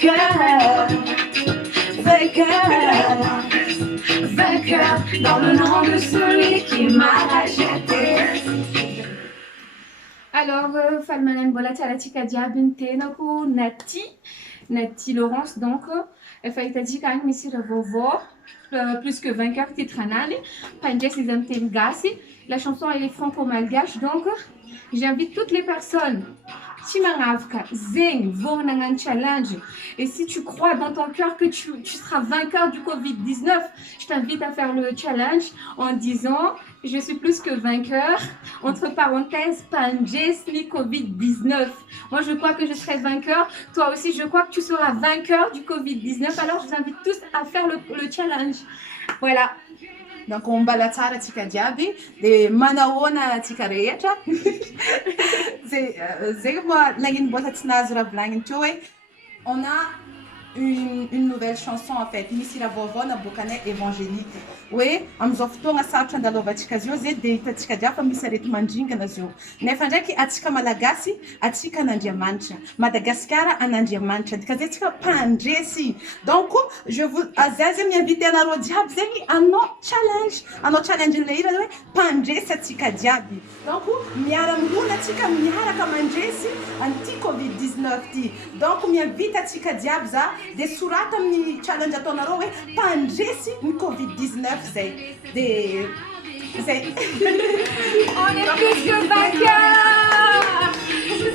vainqueur, vainqueur, vainqueur, dans le nom de celui qui m'a racheté. Alors, Falmanen Bolatala Tikadia Bentenako Nati Laurence, donc, Faitadi Kan Missy Vovo, plus que vainqueur titranali, Pandia Sizam Temgasi. La chanson elle est franco-malgache, donc j'invite toutes les personnes. Chimaravka, Zeng, Vornangan Challenge. Et si tu crois dans ton cœur que tu seras vainqueur du Covid-19, je t'invite à faire le challenge en disant je suis plus que vainqueur. Entre parenthèses, Panjesli Covid-19. Moi, je crois que je serai vainqueur. Toi aussi, je crois que tu seras vainqueur du Covid-19. Alors, je vous invite tous à faire le challenge. Voilà. Donc mbala tsara tsika jiaby de manahoana tsika rehetra zay moa lagniny boata tsy nahazo raha volagniny teo hoe on a une nouvelle chanson en fait misy raha vaovao naboakanay évangélique hoe amizao fotoagna sarotra andalovantsika azy io zay dia hitatsika jiaby fa misy arety mandringana azy io nefa ndraiky atsika malagasy atsika an'Andriamanitra Madagasikara an'Andriamanitra dikazay atsika mpandresy donc je vous azazy miinvite anareo jiaby zegny anao challenge le ira hoe mpandresy atsika jiaby donc miara-monina atsika miaraka mandresy an'ity Covid-19 ty donc miinvite atsika jiaby za de sorata amin'ny challenge ataonareo hoe mpandresy ny Covid-19 zay de zay On est plus que vainqueurs.